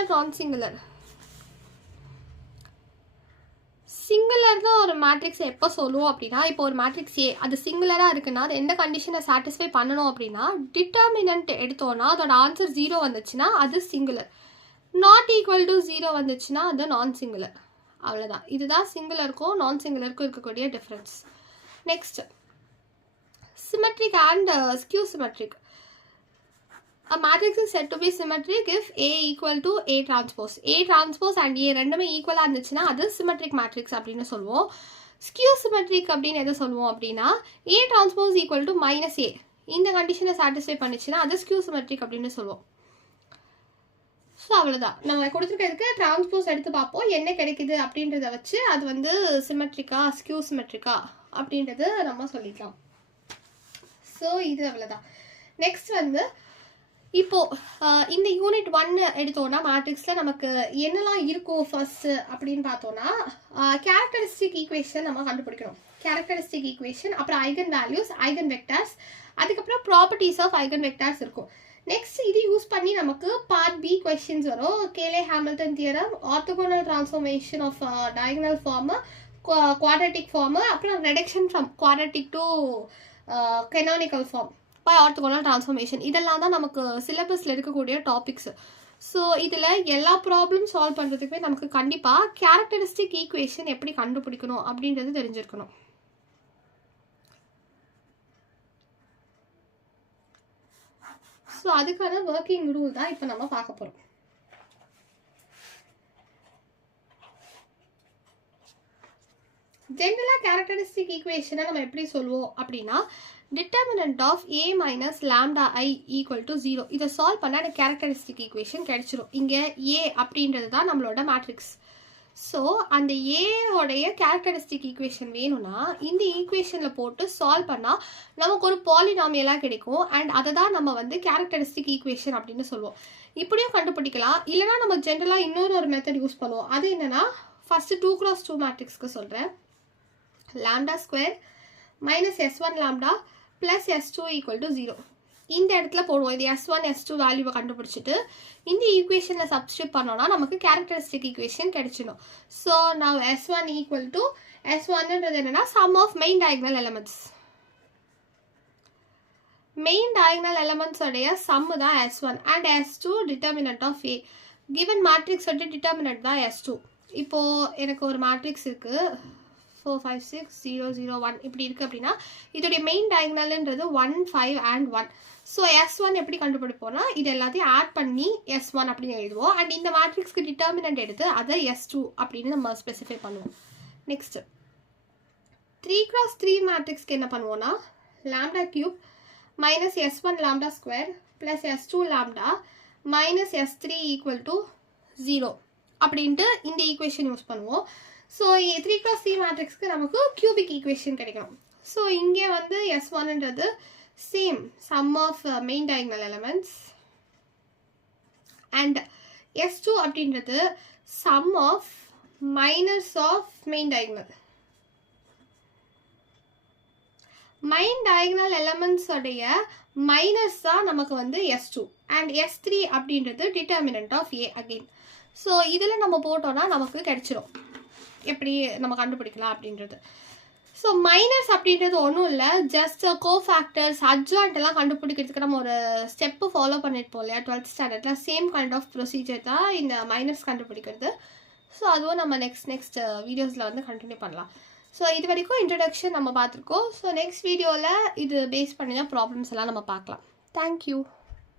Singular நான் singular. Singular தான் ஒரு மேட்ரிக்ஸ் எப்போ சொல்லுவோம் அப்படின்னா, இப்போ ஒரு மேட்ரிக்ஸ் ஏ அது சிங்குலராக இருக்குன்னா அது எந்த கண்டிஷனை சாட்டிஸ்ஃபை பண்ணணும் அப்படின்னா, டிட்டர்மினன்ட் எடுத்தோன்னா அதோட ஆன்சர் 0 வந்துச்சுன்னா அது சிங்குலர், நாட் ஈக்குவல் டு 0 வந்துச்சுன்னா அது நான் சிங்குலர். அவ்வளோதான். இதுதான் சிங்குலருக்கும் நான் சிங்குலருக்கும் இருக்கக்கூடிய difference. Next symmetric and skew symmetric. A matrix is said to be symmetric if A equal to A transpose. A transpose and A ரெண்டுமே ஈக்குவலாக இருந்துச்சுன்னா அது symmetric matrix அப்படின்னு சொல்லுவோம். skew symmetric அப்படின்னு எதை சொல்லுவோம் அப்படின்னா, A transpose equal to minus A இந்த கண்டிஷனை சாட்டிஸ்ஃபை பண்ணிச்சுன்னா அது skew symmetric அப்படின்னு சொல்லுவோம். ஸோ அவ்வளோதான். நம்ம கொடுத்துருக்கிறதுக்கு டிரான்ஸ்போஸ் எடுத்து பார்ப்போம், என்ன கிடைக்குது அப்படின்றத வச்சு அது வந்து சிமெட்ரிக்கா ஸ்கியூ சிமெட்ரிக்கா அப்படின்றது நம்ம சொல்லிக்கலாம். ஸோ இது அவ்வளோதான். நெக்ஸ்ட் வந்து இப்போது இந்த யூனிட் 1 எடுத்தோன்னா மேட்ரிக்ஸில் நமக்கு என்னெல்லாம் இருக்கும் ஃபர்ஸ்ட்டு அப்படின்னு பார்த்தோன்னா, கேரக்டரிஸ்டிக் ஈக்குவேஷன் நம்ம கண்டுபிடிக்கணும். கேரக்டரிஸ்டிக் ஈக்குவேஷன், அப்புறம் ஐகன் வேல்யூஸ், ஐகன் வெக்டார்ஸ், அதுக்கப்புறம் ப்ராப்பர்ட்டிஸ் ஆஃப் ஐகன் வெக்டார்ஸ் இருக்கும். நெக்ஸ்ட் இது யூஸ் பண்ணி நமக்கு பார்ட் பி கொஸ்டின்ஸ் வரும். Cayley Hamilton theorem, orthogonal transformation of diagonal form, quadratic form, அப்புறம் reduction from quadratic to canonical form by orthogonal transformation. இதெல்லாம் தான் நமக்கு சிலபஸில் இருக்கக்கூடிய டாபிக்ஸ். ஸோ இதில் எல்லா ப்ராப்ளம் சால்வ் பண்ணுறதுக்குமே நமக்கு கண்டிப்பாக கேரக்டரிஸ்டிக் ஈக்குவேஷன் எப்படி கண்டுபிடிக்கணும் அப்படின்றது தெரிஞ்சிருக்கணும். ஸோ அதுக்கான ஒர்க்கிங் ரூல் தான் இப்போ நம்ம பார்க்க போகிறோம். ஜென்ரலாக கேரக்டரிஸ்டிக் ஈக்குவேஷனை நம்ம எப்படி சொல்லுவோம் அப்படின்னா, determinant of A minus lambda I equal to 0 இதை சால்வ் பண்ணால் எனக்கு கேரக்டரிஸ்டிக் ஈக்குவேஷன் கிடைச்சிரும். இங்கே ஏ அப்படின்றது தான் நம்மளோட மேட்ரிக்ஸ். ஸோ அந்த ஏயோடைய கேரக்டரிஸ்டிக் ஈக்குவேஷன் வேணும்னா இந்த ஈக்குவேஷனில் போட்டு சால்வ் பண்ணால் நமக்கு ஒரு பாலினாமியலாக கிடைக்கும். அண்ட் அதை தான் நம்ம வந்து கேரக்டரிஸ்டிக் ஈக்குவேஷன் அப்படின்னு சொல்லுவோம். இப்படியும் கண்டுபிடிக்கலாம். இல்லைனா நம்ம ஜென்ரலாக இன்னொரு மெத்தட் யூஸ் பண்ணுவோம். அது என்னென்னா, ஃபஸ்ட்டு 2x2 மேட்ரிக்ஸ்க்கு சொல்கிறேன். Lambda square minus S1 lambda plus S2 equal to 0 இந்த இடத்துல போடுவோம். இது S1 S2 வேல்யூவை கண்டுபிடிச்சிட்டு இந்த ஈக்குவேஷனில் சப்ஸ்டியூட் பண்ணோன்னா நமக்கு கேரக்டரிஸ்டிக் ஈக்குவேஷன் கிடைச்சிடும். ஸோ நான் S1 ஈக்குவல் டு S1ன்றது என்னென்னா sum of main diagonal elements. Main diagonal எலமெண்ட்ஸோடைய சம்மு தான் S1 and S2 determinant of A. Given மேட்ரிக்ஸோட டிட்டர்மினன்ட் தான் S2. இப்போது எனக்கு ஒரு மேட்ரிக்ஸ் இருக்குது 4 5 6 0 0 1 இப்படி இருக்குது அப்படின்னா இதோடைய மெயின் டயகனல்ன்றது 1 5 and 1. ஸோ S1 எப்படி கண்டுபிடிப்போம்னா இது எல்லாத்தையும் ஆட் பண்ணி S1 அப்படின்னு எழுதுவோம். அண்ட் இந்த மேட்ரிக்ஸ்க்கு டிட்டர்மினன்ட் எடுத்து அதை S2 அப்படின்னு நம்ம ஸ்பெசிஃபை பண்ணுவோம். நெக்ஸ்ட்டு 3x3 மேட்ரிக்ஸ்க்கு என்ன பண்ணுவோம்னா, lambda cube minus S1 lambda square plus S2 lambda minus S3 equal to 0 அப்படின்ட்டு இந்த ஈக்குவேஷன் யூஸ் பண்ணுவோம். ஸோ 3x3 மேட்ரிக்ஸ்க்கு நமக்கு கியூபிக் ஈக்குவேஷன் கிடைக்கணும். ஸோ இங்கே வந்து S1ன்றது same sum of main diagonal elements and S2 அப்படின்றது sum of minus of main diagonal. Main diagonal எலமெண்ட்ஸோடைய மைனஸ் தான் நமக்கு வந்து S2 அண்ட் S3 அப்படின்றது determinant of A again. So இதில் நம்ம போட்டோன்னா நமக்கு கிடைச்சிரும் எப்படி நம்ம கண்டுபிடிக்கலாம் அப்படின்றது. ஸோ மைனஸ் அப்படின்றது ஒன்றும் இல்லை, ஜஸ்ட் கோஃபேக்டர்ஸ் அட்ஜாயிண்ட் எல்லாம் கண்டுபிடிக்கிறதுக்கு நம்ம ஒரு ஸ்டெப்பு ஃபாலோ பண்ணியிருப்போம் இல்லையா 12th ஸ்டாண்டர்டில். சேம் கைண்ட் ஆஃப் ப்ரொசீஜர் தான் இந்த மைனஸ் கண்டுபிடிக்கிறது. ஸோ அதுவும் நம்ம நெக்ஸ்ட் வீடியோஸில் வந்து கண்டினியூ பண்ணலாம். ஸோ இது வரைக்கும் இன்ட்ரடக்ஷன் நம்ம பார்த்துருக்கோம். ஸோ நெக்ஸ்ட் வீடியோவில் இது பேஸ் பண்ணி தான் ப்ராப்ளம்ஸ் எல்லாம் நம்ம பார்க்கலாம். தேங்க்யூ.